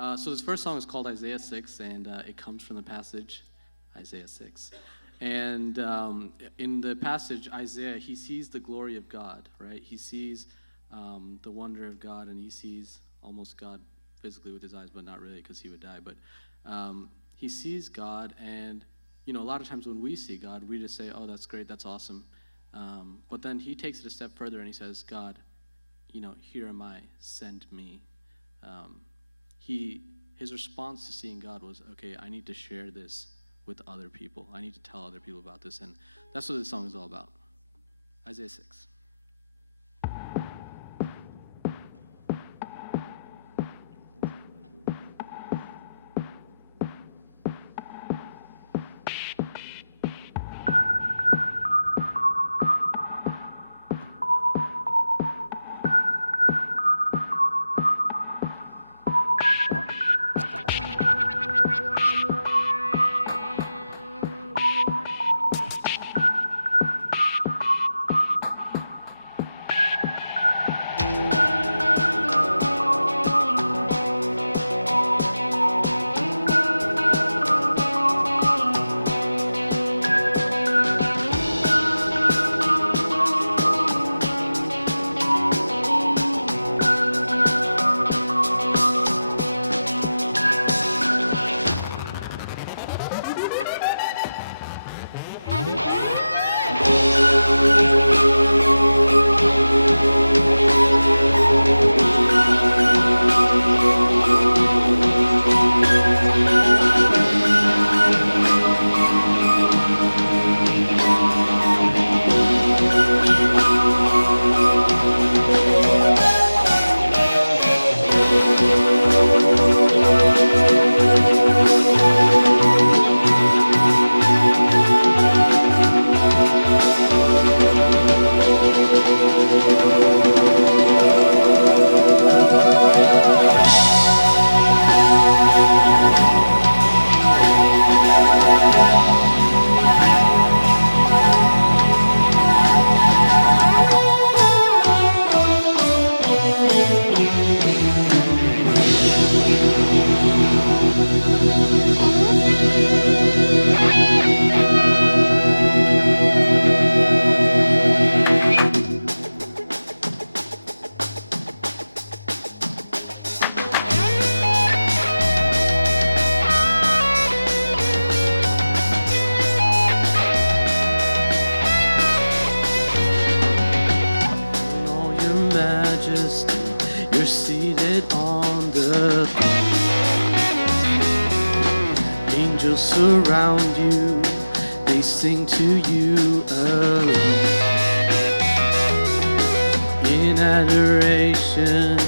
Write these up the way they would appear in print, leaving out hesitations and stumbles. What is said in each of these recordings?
So this first song is called Isaiah 6, and it comes from the passage, Isaiah 6. And in the passage, Isaiah, he sees the glory of God, right? He sees the wonder of God, and he sees almost God physically with his eyes, but not really because he would die. But he sees God, and, you know, a lot of times when we see God, we just say, oh, that's great, that's awesome. But then he takes it a step further, and he says, God, you know, here am I, send me. His response to seeing God was, okay, I need to share this with other people. I need to tell other people about this, and that's what this song is all about. Isaiah 6. You're seated on the throne. Angels surround you, they sing to you alone. In adoration,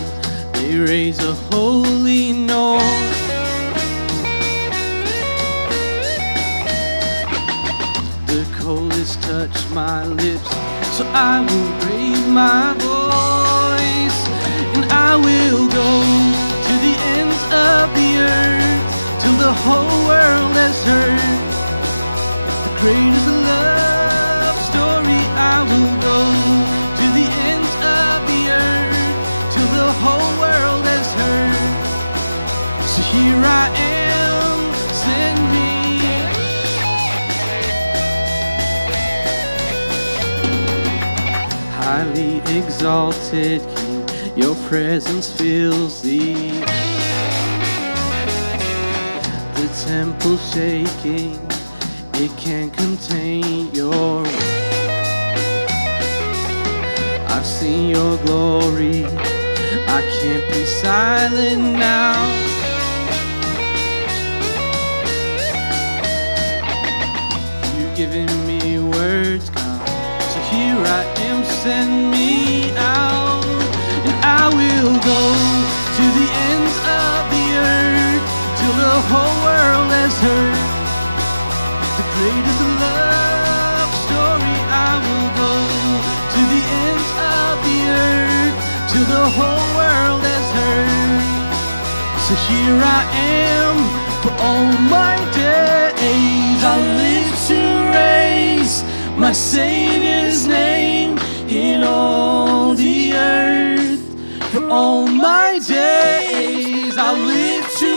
they raise a holy note. The coldest touch my lips, so I will raise my voice, and I will go to the ends of the earth till the whole world has heard the greatest love story. I will go to the ends of the earth till the whole world has heard. So here I am, send me. Highly exalted King, your presence fills the air. The temple shaking, it can't contain your word. I've seen your glory, I can't be silent now. You've given me words, God, so here I am, send me out. And I will go to the ends of the earth till the whole world has heard the greatest love story. I will go to the ends of the earth till the whole world has heard. So here I am, for all my days I live to raise my Savior's name in all the earth. For all my days I live to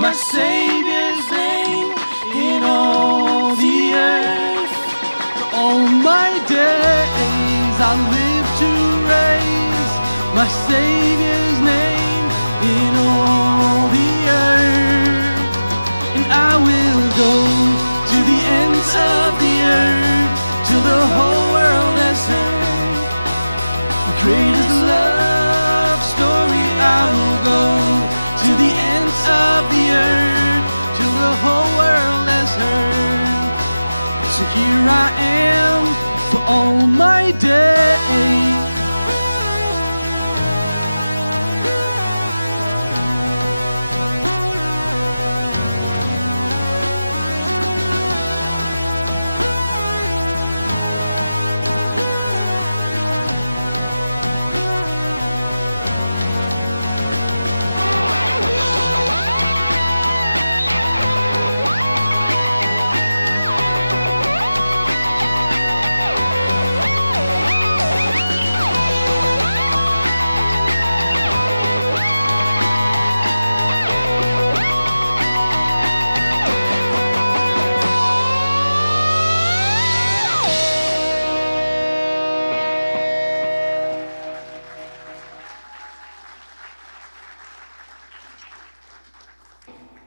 my Savior's name in all the earth. For all my days I live to raise my Savior's name in all the earth. And I will go to the ends of the earth till the whole world has heard the greatest love story. I will go to the ends of the earth till the whole world has heard. So here I am for all my days.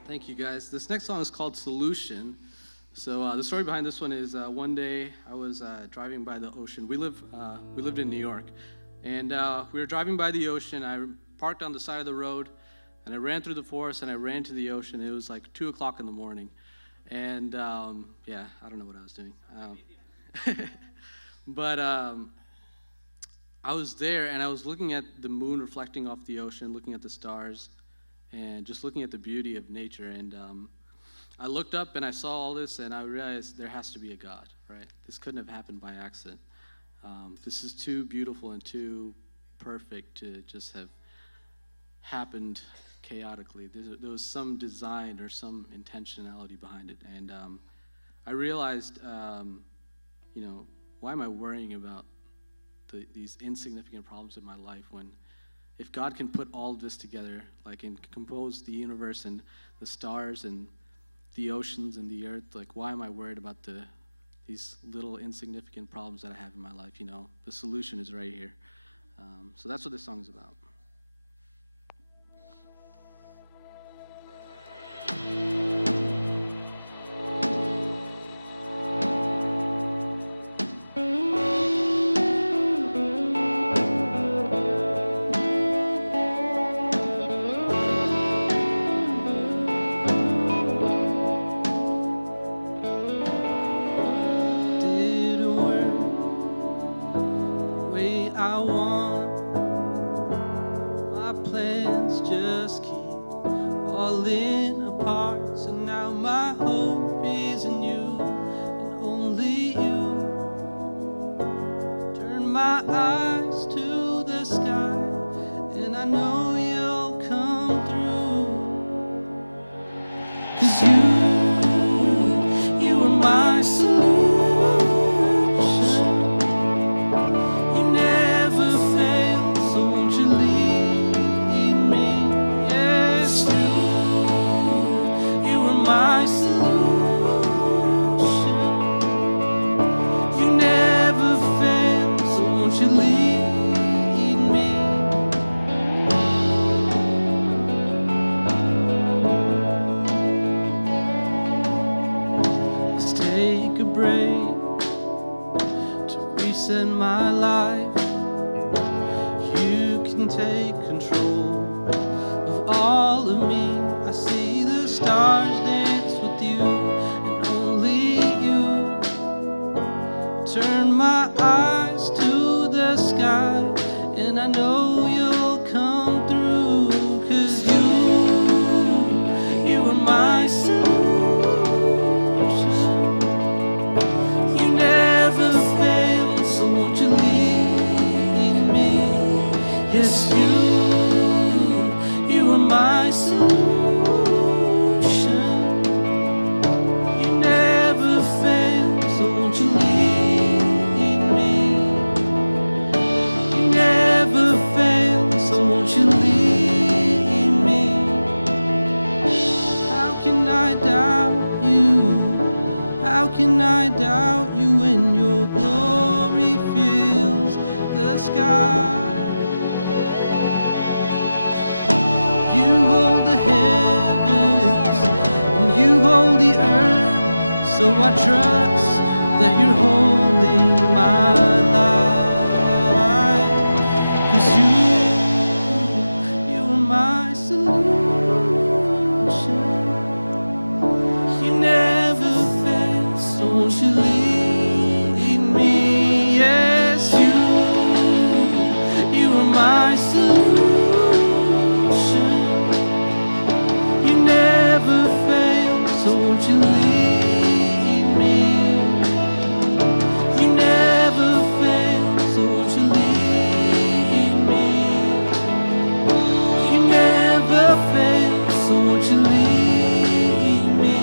Thank you, guys. This next song is called Solution. So the story behind this one is one day I was driving by the ocean. We lived in New York, and we were driving by the ocean. I parked on the side of the road, and I ran through the forest, and I ran to the ocean. It was like 2 o'clock in the morning, and yeah, I don't know what I was doing. But I was there, and I was looking at the moon reflecting off the ocean, looking at the stars, and just looking at the beauty of nature. And I looked up and I saw all this, and I realized there has to be a God, right? This couldn't have happened by accident. This is too beautiful and too perfect to just have happened chaotically. There was some design or some intentionality behind it. And I realized, why am I worrying about these insignificant problems in my life when if God can put all of this together, like and compose the universe and the stars and the oceans and the earth, like why am I worried about these little insignificant problems that I have in my life? The solution is right here. So that's what this song is about. can I doubt you when your glory fills the sky? You hold the heavens and you hold the earth, so I trust that you're holding my life. 'Cause you are my solution. You never fail, so won't you lead me? Yes, you are my solution. You never fail, so won't you lead me? You never fail, so won't you lead me? You never fail, so won't you lead me?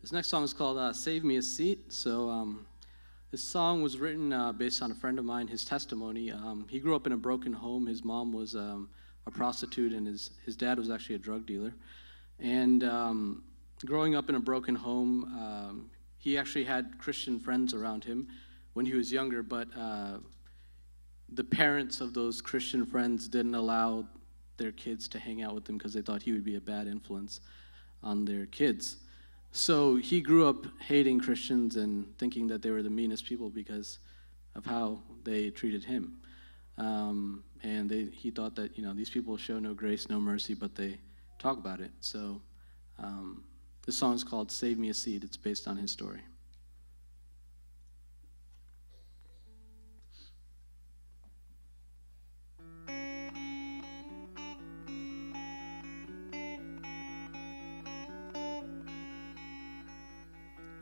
This next song is called Save Me a Seat. So this song was written based on a friend of mine, his testimony. He grew up in a broken home. His mom was a prostitute, and his dad was actually a drug dealer. And growing up in a broken home, he actually had Christian friends around him when he was younger, but the parents of those Christian friends didn't allow their kids to hang out with him because they thought he would be a bad influence on their kids. So he grew up hating Christians and thinking that they were the meanest people because of how they treated him. And he thought that, these people show no grace, no mercy, but they talk about it. So this song is called Save Me a Seat. It's based on his story.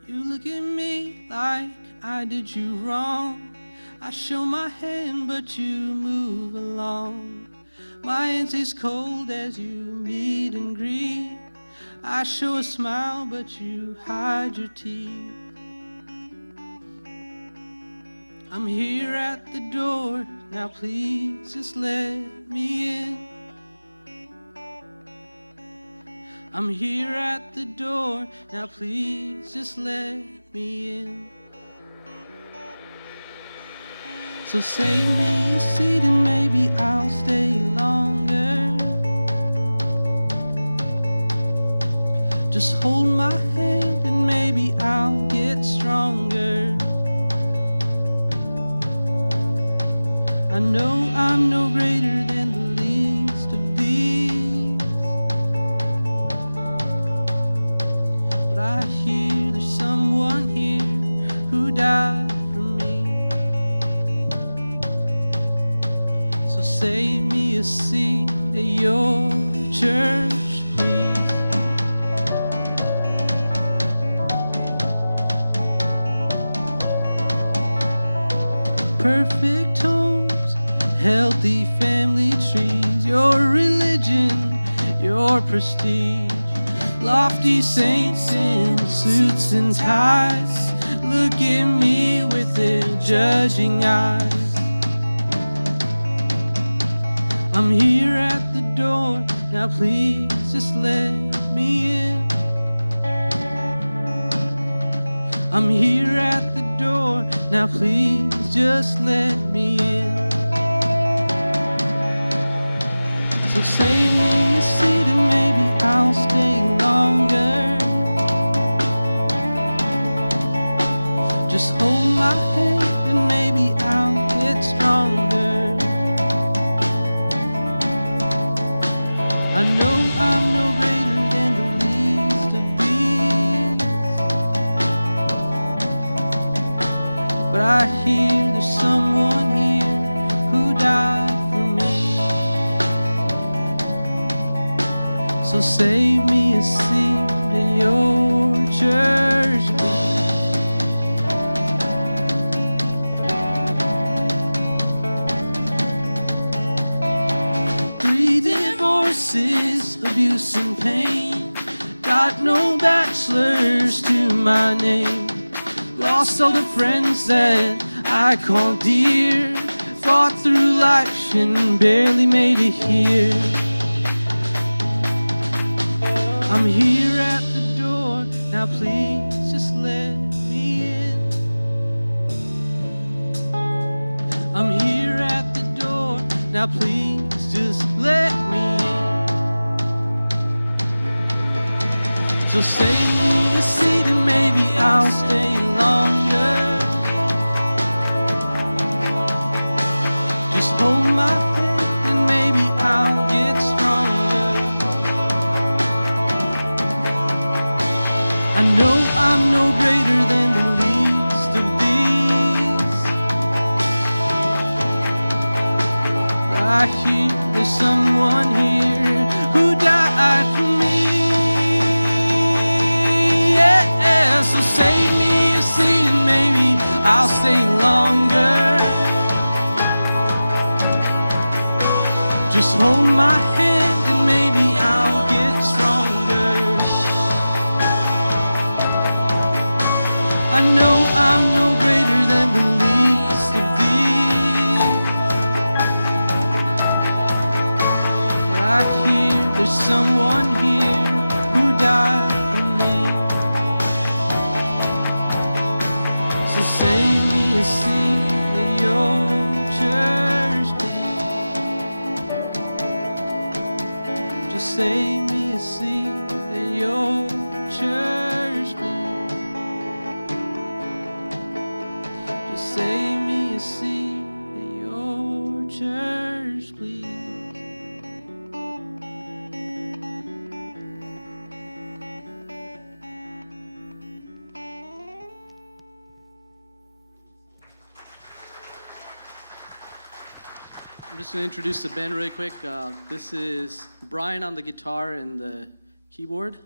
You look at me like I did you wrong. I show my hand, but you move along. My hands as cold as you meet and greet. I show a smile, but you hide your teeth. I'm here at the door, now please just let me in. I'm here at the door, now please just let me in. So save me a seat and maybe I'll stay longer. Just hold my hand and maybe I'll get stronger. I know I'm no greater than the least of these, but I hear there's someone here who died for me. So save me a seat at your church, please. Perfect homes, healthy family trees, your religion, your prestige, lofty saints in suits and ties, look at me with their judging eyes. I'm here at the door, now please just let me in. I'm here at the door, now please just let me in. So save me a seat and maybe I'll stay longer. Just hold my hand and maybe I'll get stronger. I know I'm no greater than the least of these, but I hear there's someone here who died for me. So save me a got no bachelors to my name. Lost all the friends that I called dear. Fought through life and barely made it here. I'm here at the door, now please just let me in. I'm here at the door, now please just let me in. So save me a seat and maybe I'll stay longer. Just hold my hand and maybe I'll get stronger. I know I'm no greater than the least of these. Right here, there's someone here who died for me. Yeah, so save me a seat and maybe I'll stay longer. Just hold my hand and maybe I'll get stronger. I know I'm no greater than the least of these. Right here, there's someone here who died for me. So save me a seat at your church. Just save me a seat at your church, please. Just save me a seat at your church, please. I'm just going to introduce the band really quick. This is Brian on the guitar and the keyboard.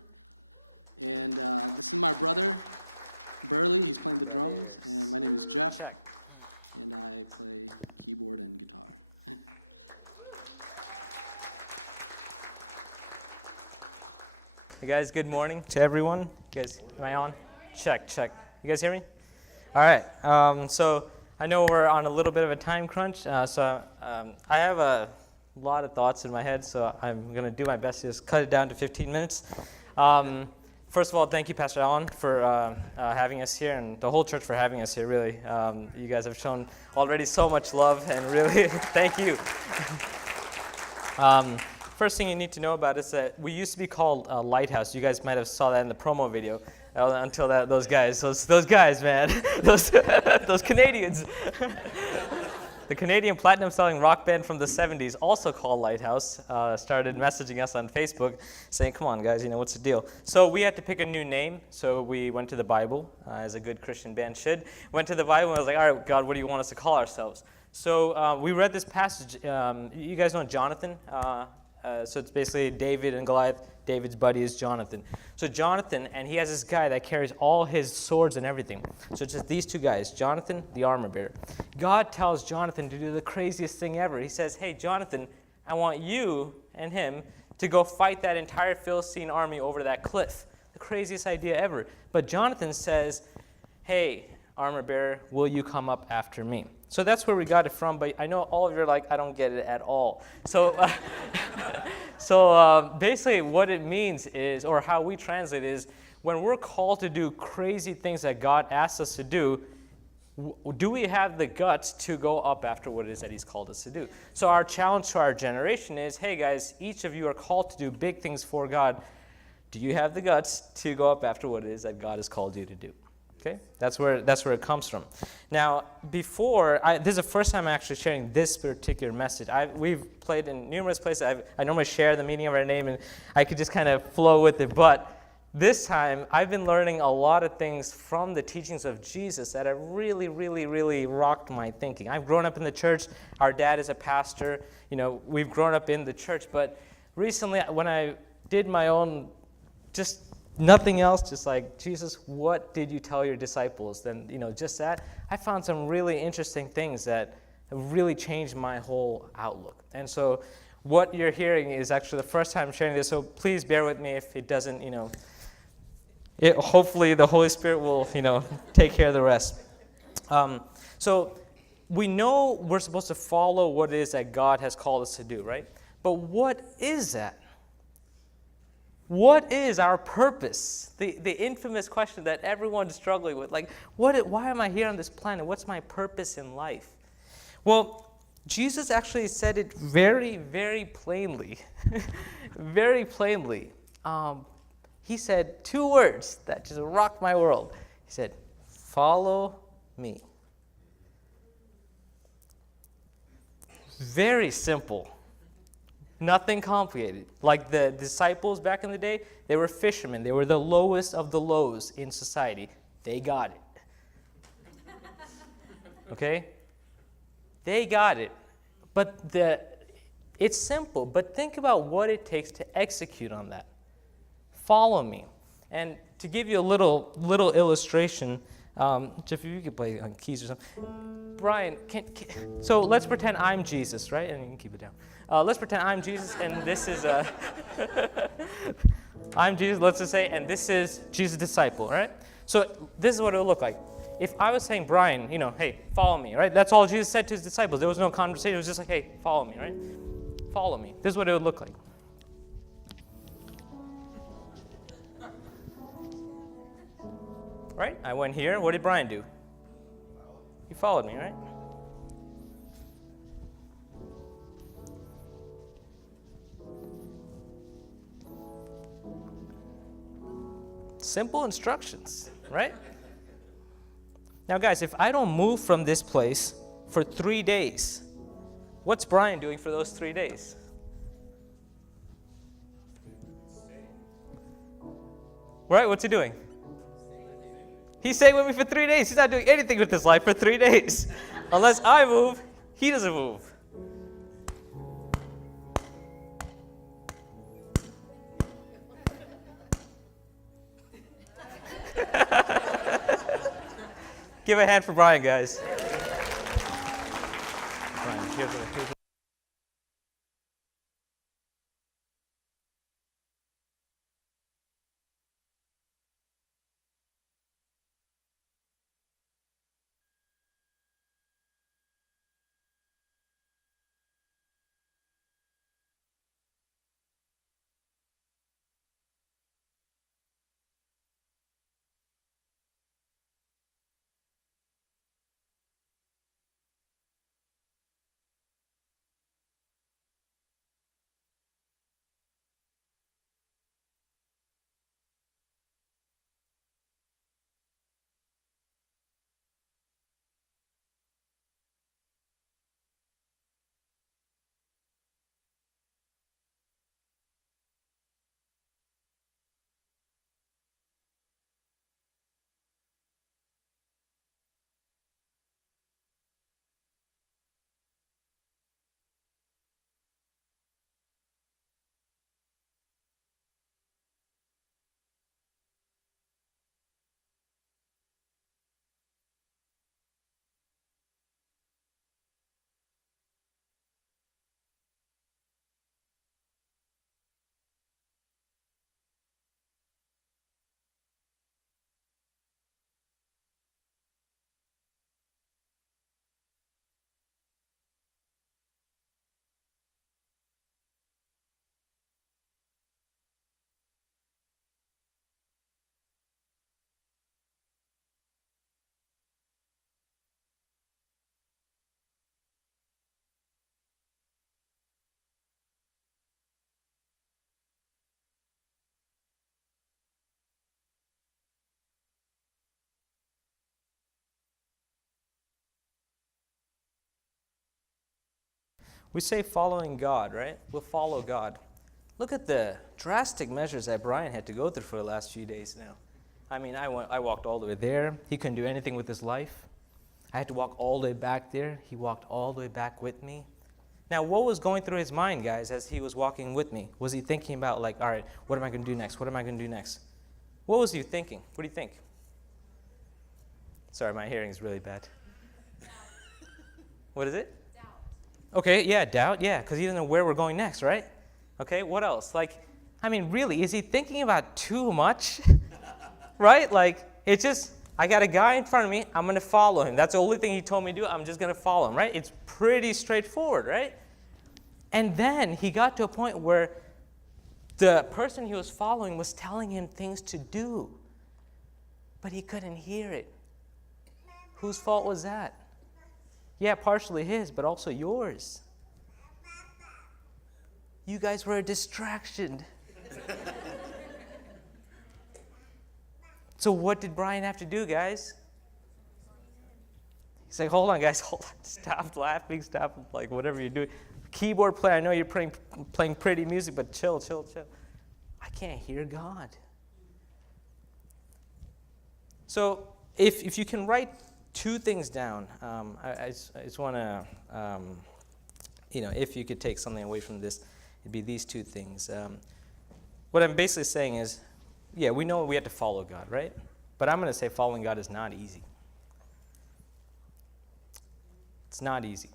And this is my brother, Burli. He's playing the drums. And my name is Jeff. And I play keyboard and guitar. Hey guys, good morning to everyone. You guys, am I on? Check. You guys hear me? All right. So I know we're on a little bit of a time crunch, so I have a lot of thoughts in my head, so I'm going to do my best to just cut it down to 15 minutes. First of all, thank you, Pastor Allen, for having us here, and the whole church for having us here, really. You guys have shown already so much love, and really, thank you. First thing you need to know about is that we used to be called Lighthouse. You guys might have saw that in the promo video. Until those guys, man, those Canadians. The Canadian platinum-selling rock band from the 70s, also called Lighthouse, started messaging us on Facebook saying, come on, guys, what's the deal? So we had to pick a new name, so we went to the Bible, as a good Christian band should. Went to the Bible and was like, all right, God, what do you want us to call ourselves? So we read this passage. You guys know Jonathan? So it's basically David and Goliath. David's buddy is Jonathan. So Jonathan, and he has this guy that carries all his swords and everything. So it's just these two guys, Jonathan, the armor bearer. God tells Jonathan to do the craziest thing ever. He says, hey, Jonathan, I want you and him to go fight that entire Philistine army over that cliff. The craziest idea ever. But Jonathan says, hey, armor bearer, will you come up after me? So that's where we got it from, but I know all of you are like, I don't get it at all. So basically what it means is, or how we translate is, when we're called to do crazy things that God asks us to do we have the guts to go up after what it is that he's called us to do? So our challenge to our generation is, hey guys, each of you are called to do big things for God. Do you have the guts to go up after what it is that God has called you to do? Okay, that's where it comes from. Now, this is the first time I'm actually sharing this particular message. We've played in numerous places. I normally share the meaning of our name, and I could just kind of flow with it. But this time, I've been learning a lot of things from the teachings of Jesus that have really, really, really rocked my thinking. I've grown up in the church. Our dad is a pastor. We've grown up in the church. But recently, when I did my own, just nothing else, just like, Jesus, what did you tell your disciples? Then, just that, I found some really interesting things that have really changed my whole outlook. And so what you're hearing is actually the first time I'm sharing this, so please bear with me if it doesn't, Hopefully the Holy Spirit will, take care of the rest. So we know we're supposed to follow what it is that God has called us to do, right? But what is that? What is our purpose? The infamous question that everyone's struggling with. Like, why am I here on this planet? What's my purpose in life? Well, Jesus actually said it very, very plainly. Very plainly. He said 2 words that just rocked my world. He said, "Follow me." Very simple. Nothing complicated. Like the disciples back in the day, they were fishermen. They were the lowest of the lows in society. They got it. Okay? They got it. But it's simple. But think about what it takes to execute on that. Follow me. And to give you a little illustration, Jeff, if you could play on keys or something. Brian, so let's pretend I'm Jesus, right? And you can keep it down. Let's pretend I'm Jesus, and this is I'm Jesus. Let's just say, and this is Jesus' disciple, right? So this is what it would look like. If I was saying, Brian, hey, follow me, right? That's all Jesus said to his disciples. There was no conversation. It was just like, hey, follow me, right? Follow me. This is what it would look like. Right? I went here. What did Brian do? He followed me, right? Simple instructions, right? Now, guys, if I don't move from this place for 3 days, what's Brian doing for those 3 days? Right? What's he doing? He's staying with me for 3 days. He's not doing anything with his life for 3 days. Unless I move, he doesn't move. Give a hand for Brian, guys. Brian, here's We say following God, right? We'll follow God. Look at the drastic measures that Brian had to go through for the last few days now. I mean, I walked all the way there. He couldn't do anything with his life. I had to walk all the way back there. He walked all the way back with me. Now, what was going through his mind, guys, as he was walking with me? Was he thinking about, like, all right, what am I going to do next? What am I going to do next? What was he thinking? What do you think? Sorry, my hearing is really bad. What is it? Okay, yeah, doubt, yeah, because he doesn't know where we're going next, right? Okay, what else? Like, I mean, really, is he thinking about too much? right? Like, it's just, I got a guy in front of me, I'm going to follow him. That's the only thing he told me to do. I'm just going to follow him, right? It's pretty straightforward, right? And then he got to a point where the person he was following was telling him things to do, but he couldn't hear it. Whose fault was that? Yeah, partially his, but also yours. You guys were a distraction. So what did Brian have to do, guys? He's like, hold on, guys, hold on. Stop laughing, stop, like, whatever you're doing. Keyboard player, I know you're playing pretty music, but chill. I can't hear God. So if you can write two things down, I just want to, if you could take something away from this, it'd be these two things. What I'm basically saying is, yeah, we know we have to follow God, right? But I'm going to say following God is not easy. It's not easy.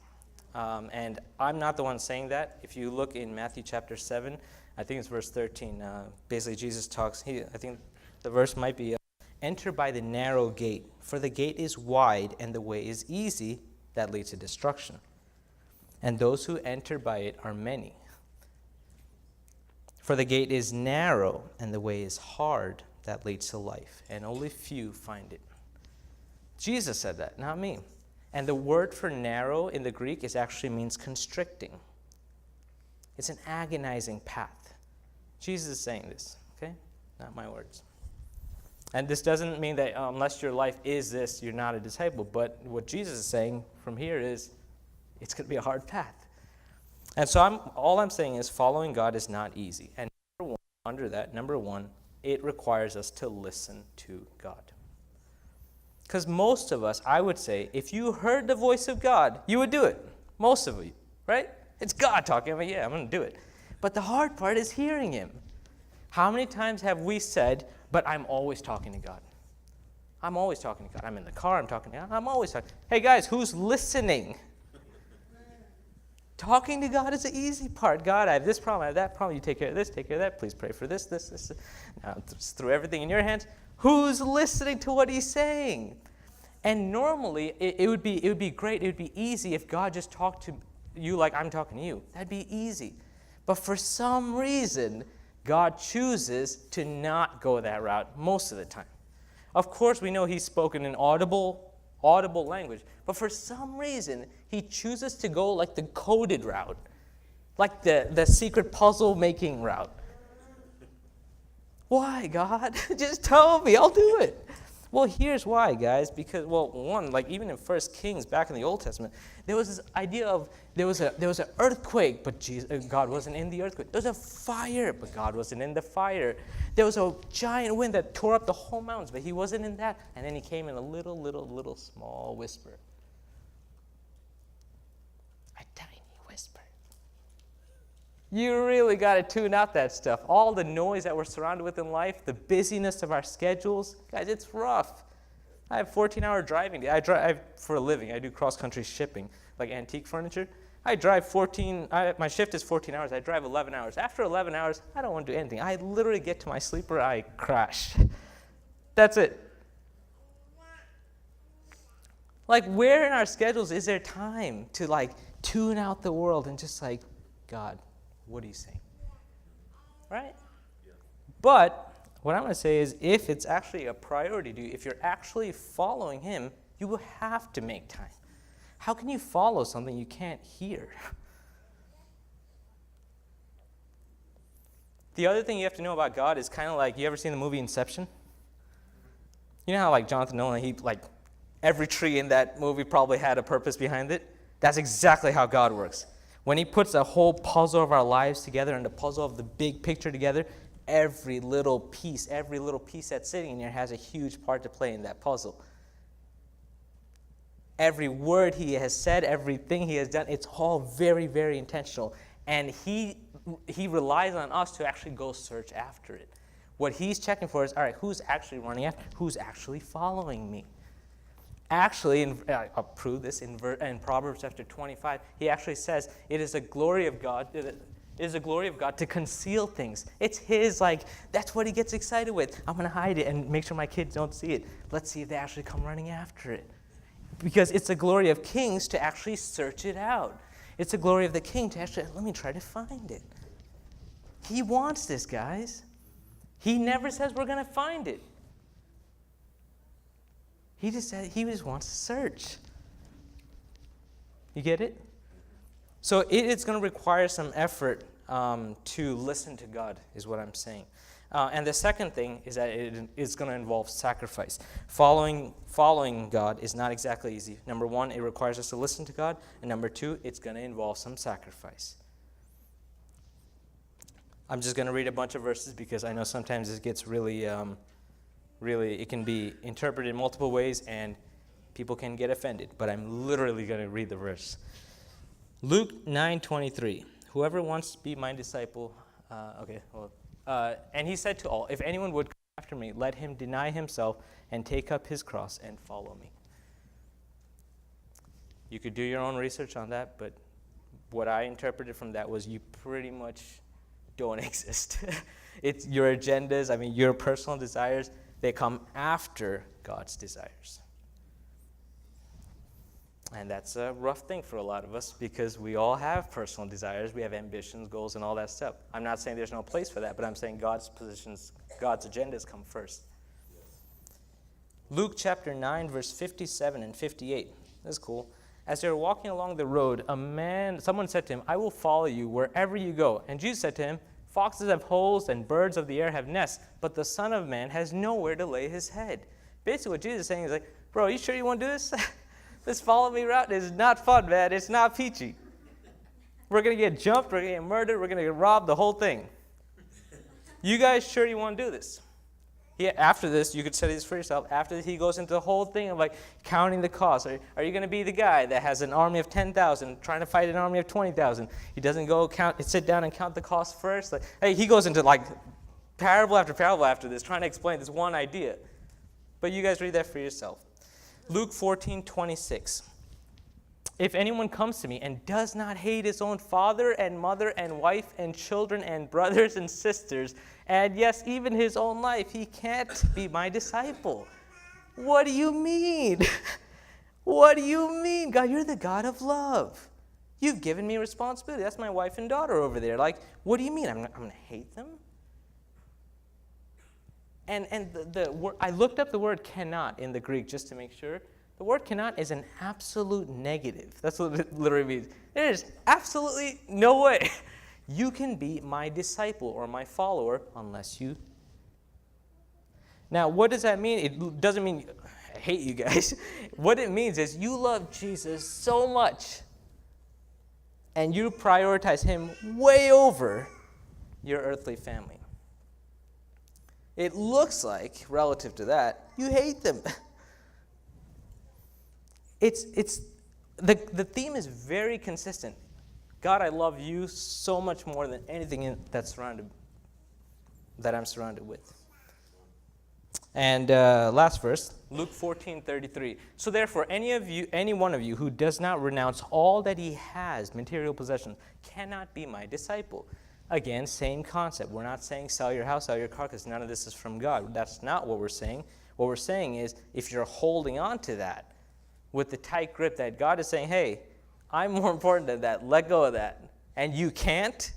And I'm not the one saying that. If you look in Matthew chapter 7, I think it's verse 13, basically Jesus talks, I think the verse might be, enter by the narrow gate, for the gate is wide and the way is easy that leads to destruction. And those who enter by it are many. For the gate is narrow and the way is hard that leads to life, and only few find it. Jesus said that, not me. And the word for narrow in the Greek actually means constricting. It's an agonizing path. Jesus is saying this, okay? Not my words. And this doesn't mean that unless your life is this, you're not a disciple. But what Jesus is saying from here is it's going to be a hard path. And so all I'm saying is following God is not easy. And number one, it requires us to listen to God. Because most of us, I would say, if you heard the voice of God, you would do it. Most of you, right? It's God talking. I mean, yeah, I'm going to do it. But the hard part is hearing him. How many times have we said, but I'm always talking to God? I'm always talking to God. I'm in the car, I'm talking to God. I'm always talking. Hey, guys, who's listening? Talking to God is the easy part. God, I have this problem, I have that problem. You take care of this, take care of that. Please pray for this. Now, throw everything in your hands. Who's listening to what he's saying? And normally, it would be great, it would be easy if God just talked to you like I'm talking to you. That'd be easy. But for some reason, God chooses to not go that route most of the time. Of course, we know he's spoken in audible language, but for some reason, he chooses to go like the coded route, like the secret puzzle-making route. Why, God? Just tell me, I'll do it. Well, here's why, guys. Because, one, like even in 1 Kings, back in the Old Testament, there was this idea of there was an earthquake, but God wasn't in the earthquake. There was a fire, but God wasn't in the fire. There was a giant wind that tore up the whole mountains, but he wasn't in that. And then he came in a little small whisper. A tiny whisper. You really got to tune out that stuff. All the noise that we're surrounded with in life, the busyness of our schedules. Guys, it's rough. I have 14-hour driving day. I drive for a living. I do cross-country shipping, like antique furniture. I drive my shift is 14 hours. I drive 11 hours. After 11 hours, I don't want to do anything. I literally get to my sleeper, I crash. That's it. Like, where in our schedules is there time to, like, tune out the world and just, like, God, what are you saying? Right? Yeah. But what I'm going to say is if it's actually a priority to you, if you're actually following him, you will have to make time. How can you follow something you can't hear? The other thing you have to know about God is kind of like, you ever seen the movie Inception? You know how like Jonathan Nolan, every tree in that movie probably had a purpose behind it? That's exactly how God works. When he puts a whole puzzle of our lives together and the puzzle of the big picture together, every little piece that's sitting in here has a huge part to play in that puzzle. Every word he has said, everything he has done, it's all very, very intentional. And he relies on us to actually go search after it. What he's checking for is, all right, who's actually running after? Who's actually following me? Actually, I'll prove this in Proverbs chapter 25. He actually says, it is the glory of God. It is the glory of God to conceal things. It's his, like, that's what he gets excited with. I'm going to hide it and make sure my kids don't see it. Let's see if they actually come running after it. Because it's the glory of kings to actually search it out. It's the glory of the king to actually, let me try to find it. He wants this, guys. He never says we're going to find it. He just said he just wants to search. You get it? So it's going to require some effort to listen to God, is what I'm saying. And the second thing is that it's going to involve sacrifice. Following God is not exactly easy. Number one, it requires us to listen to God. And number two, it's going to involve some sacrifice. I'm just going to read a bunch of verses because I know sometimes it gets really, it can be interpreted in multiple ways and people can get offended. But I'm literally going to read the verse. Luke 9:23. Whoever wants to be my disciple, and he said to all, if anyone would come after me, let him deny himself and take up his cross and follow me. You could do your own research on that, but what I interpreted from that was you pretty much don't exist. It's your agendas, your personal desires, they come after God's desires. And that's a rough thing for a lot of us because we all have personal desires. We have ambitions, goals, and all that stuff. I'm not saying there's no place for that, but I'm saying God's agendas come first. Luke chapter 9, verse 57 and 58. That's cool. As they were walking along the road, someone said to him, I will follow you wherever you go. And Jesus said to him, foxes have holes and birds of the air have nests, but the Son of Man has nowhere to lay his head. Basically what Jesus is saying is like, bro, you sure you want to do this? This follow me route is not fun, man. It's not peachy. We're going to get jumped. We're going to get murdered. We're going to get robbed, the whole thing. You guys sure you want to do this? After this, you could study this for yourself. After this, he goes into the whole thing of like counting the cost. Are you going to be the guy that has an army of 10,000 trying to fight an army of 20,000? He doesn't go sit down and count the cost first. He goes into like parable after this, trying to explain this one idea. But you guys read that for yourself. Luke 14:26. If anyone comes to me and does not hate his own father and mother and wife and children and brothers and sisters, and yes, even his own life, he can't be my disciple. What do you mean? What do you mean? God, you're the God of love. You've given me responsibility. That's my wife and daughter over there. Like, what do you mean? I'm going to hate them? And the word, I looked up the word cannot in the Greek just to make sure. The word cannot is an absolute negative. That's what it literally means. There is absolutely no way you can be my disciple or my follower unless you. Now, what does that mean? It doesn't mean I hate you guys. What it means is you love Jesus so much and you prioritize him way over your earthly family. It looks like, relative to that, you hate them. The theme is very consistent. God, I love you so much more than anything that I'm surrounded with. And last verse, Luke 14:33. So therefore, any one of you who does not renounce all that he has, material possessions, cannot be my disciple. Again, same concept. We're not saying sell your house, sell your car, because none of this is from God. That's not what we're saying. What we're saying is if you're holding on to that with the tight grip that God is saying, hey, I'm more important than that. Let go of that. And you can't.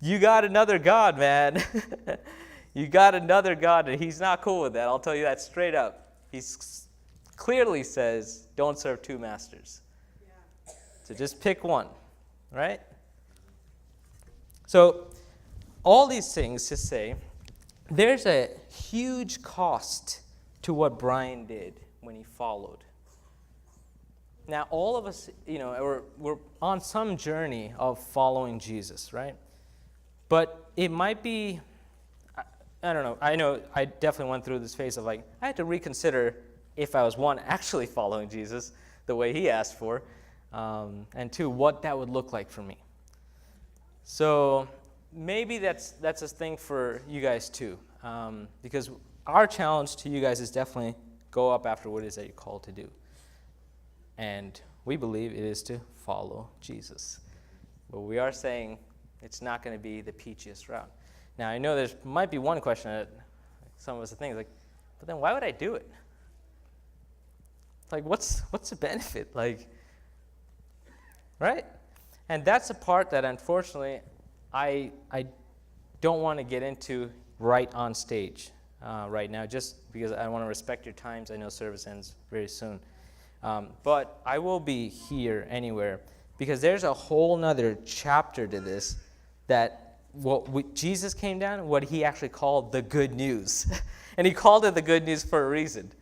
You got another God, man. You got another God, and he's not cool with that. I'll tell you that straight up. He clearly says, don't serve two masters. Yeah. So just pick one, right? So all these things to say, there's a huge cost to what Brian did when he followed. Now, all of us, we're on some journey of following Jesus, right? But it might be, I don't know. I know I definitely went through this phase of I had to reconsider if I was, one, actually following Jesus the way he asked for, and two, what that would look like for me. So maybe that's a thing for you guys too, because our challenge to you guys is definitely go up after what it is that you're called to do. And we believe it is to follow Jesus. But we are saying It's not going to be the peachiest route. Now, I know there might be one question that some of us are thinking, like, but then why would I do it? Like, what's the benefit? Like, right? And that's a part that, unfortunately, I don't want to get into right on stage right now, just because I want to respect your times. I know service ends very soon. But I will be here anywhere, because there's a whole nother chapter to this, that Jesus came down, what he actually called the good news. And he called it the good news for a reason.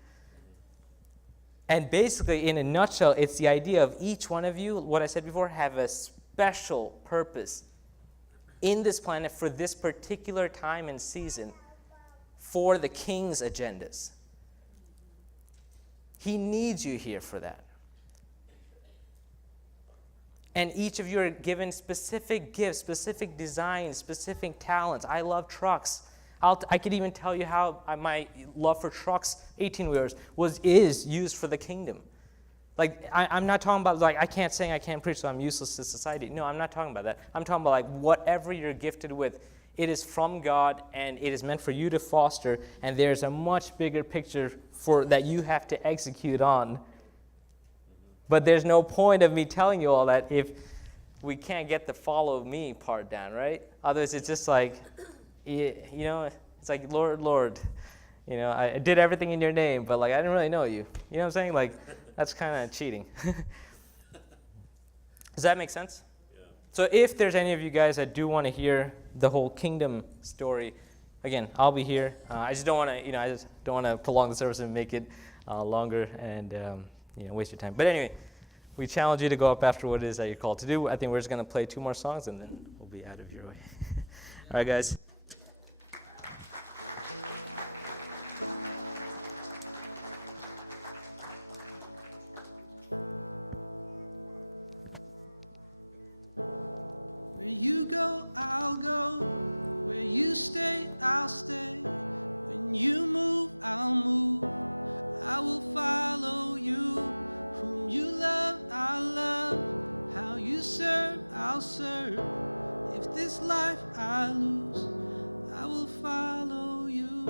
And basically, in a nutshell, it's the idea of each one of you, what I said before, have a special purpose in this planet for this particular time and season for the King's agendas. He needs you here for that. And each of you are given specific gifts, specific designs, specific talents. I love trucks. I could even tell you how my love for trucks, 18-wheelers, is used for the kingdom. Like, I'm not talking about, like, I can't sing, I can't preach, so I'm useless to society. No, I'm not talking about that. I'm talking about, like, whatever you're gifted with, it is from God, and it is meant for you to foster, and there's a much bigger picture that you have to execute on. But there's no point of me telling you all that if we can't get the follow me part down, right? Otherwise, it's just like, it's like, Lord, Lord, I did everything in your name, but, like, I didn't really know you. You know what I'm saying? Like, that's kind of cheating. Does that make sense? Yeah. So if there's any of you guys that do want to hear the whole kingdom story, again, I'll be here. I just don't want to prolong the service and make it longer and waste your time. But anyway, we challenge you to go up after what it is that you're called to do. I think we're just going to play 2 more songs, and then we'll be out of your way. All right, guys. Where you go, I'll go. Where you stay, I'll stay. When you move, I'll move. I will follow you. Whom you love, I'll love. How you serve, I'll serve. If this life I lose, I will follow you.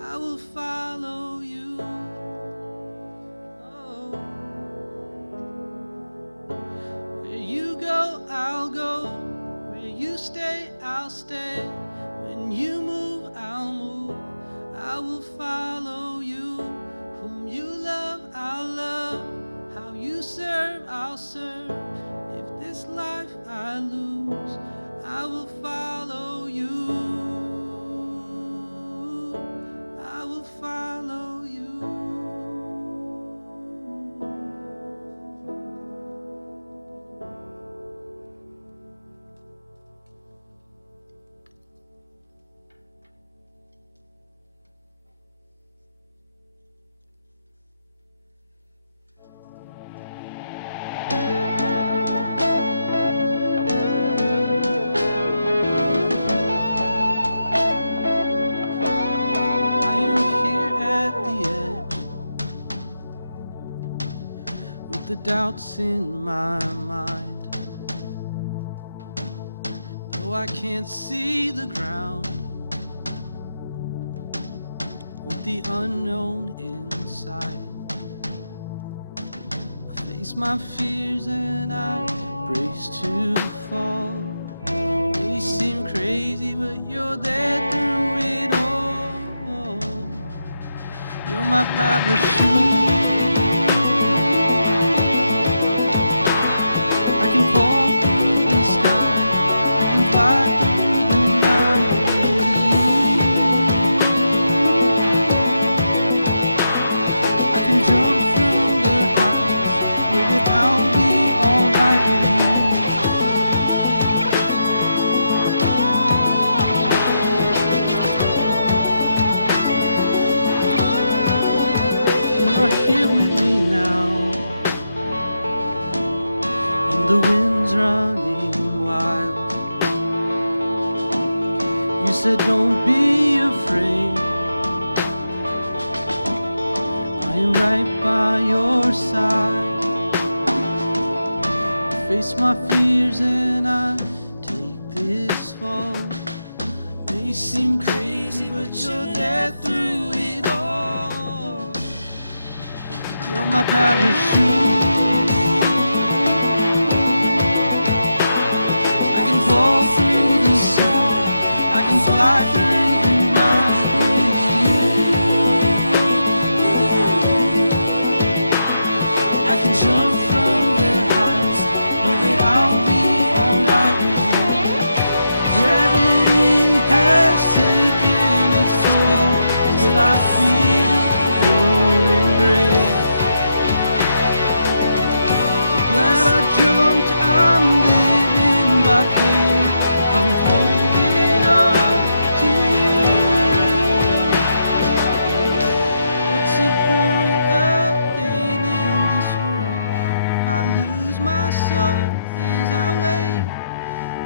I will follow you. Oh. Where you go, I'll go. Where you stay, I'll stay. When you move, I'll move. I will follow you. Whom you love, I'll love. How you serve, I'll serve. If this life I lose, I will follow you. I will follow you. The doubts in my mind, though I can't see the ground, with the unknown inside, I face my fears and I brace to fall. They seem crazy, but you're there through it all. You're my parachute. Said don't be afraid, I am right by your side. face my fears and I take this fall. May seem crazy, but you're there through it all. You're my parachute. I can fall through the sky. I can fly through the night with you. I can jump from the heights, know that I'll be alright with you. Gravity has taken its toll, till I feel your embrace. Glad I jumped, I'm living by faith. I'm holding on to you. What's the point of gaining this world? I lose my soul as I wait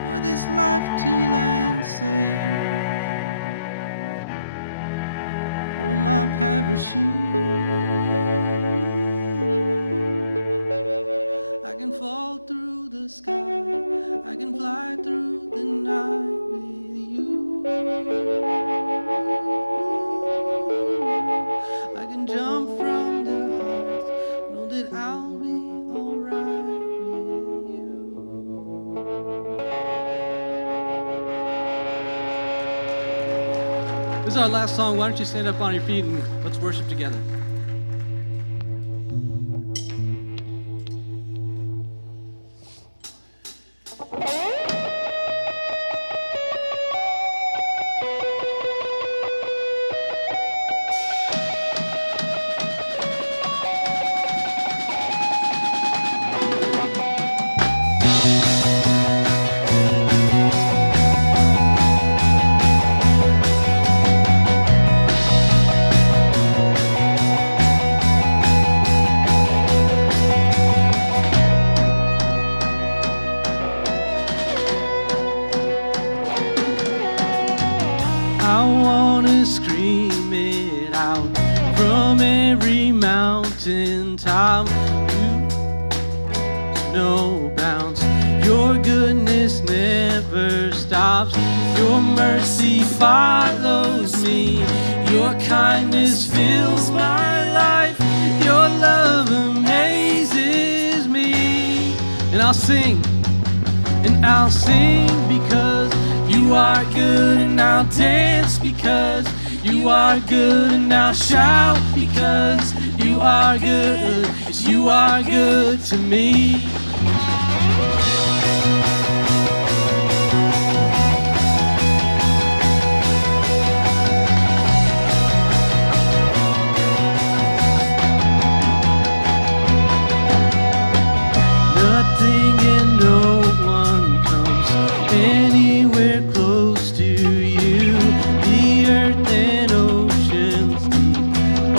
for this life to land safe. On my parachute, I can fall through the sky. I can fly through the night with you. I can jump from the heights, know that I'll be alright with you. This is our last song. Why don't you stand up on your feet and let's worship together. I wanna scream it out from every mountain top. You no bounds. Your goodness never stops. Your mercy follows me. Your kindness fills my life. Your love amazes me. And I'll sing because you are good, and I'll dance because you are good, and I'll shout because you are good. Yes, you are good to me. Nothing and no one comes anywhere close to you. The earth and oceans deep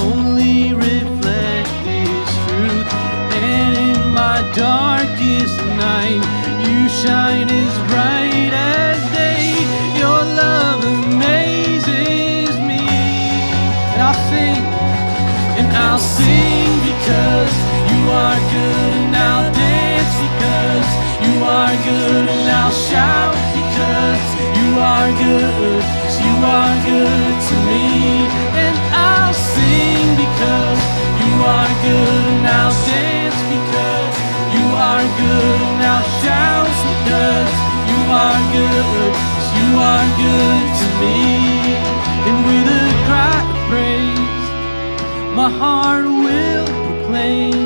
only reflect this truth. And in my darkest night, you shine as bright as day. Your love amazes me. And I'll sing because you are good, and I'll dance because you are good, and I'll shout because you are good. Yes, you are good to me. And I'll sing because you are good, and I'll dance because you are good, and I'll shout because you are good. Yes, you are good to me. And with a cry of praise, my heart will proclaim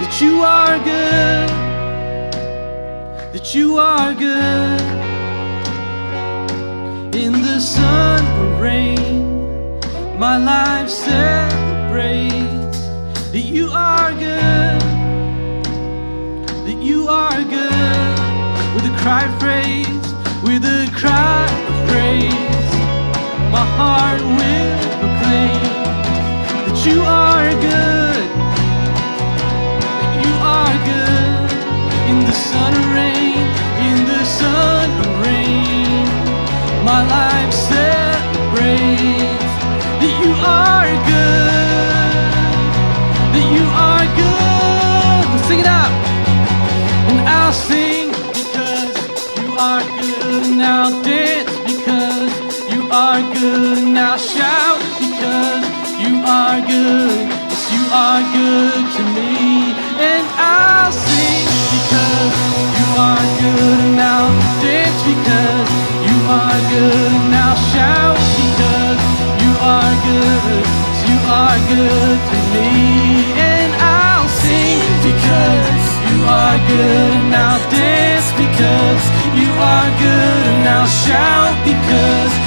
that you are good, that you are good. In the sun or rain, my life celebrates that you are good, that you are good. With a cry of praise, with a cry of praise, my heart will proclaim that you are good, that you are good. In the sun or rain, in the sun or rain, my life celebrates that you are good, that you are good. Let's sing it out. And I'll are good. Now shout because you are good. Yes, you are good to me. And I'll sing because you are good. And I'll dance because you are good. And I'll shout because you are good. Yes, you are good to me. And I'll sing because you are good. And I'll dance because you are good. And I'll shout because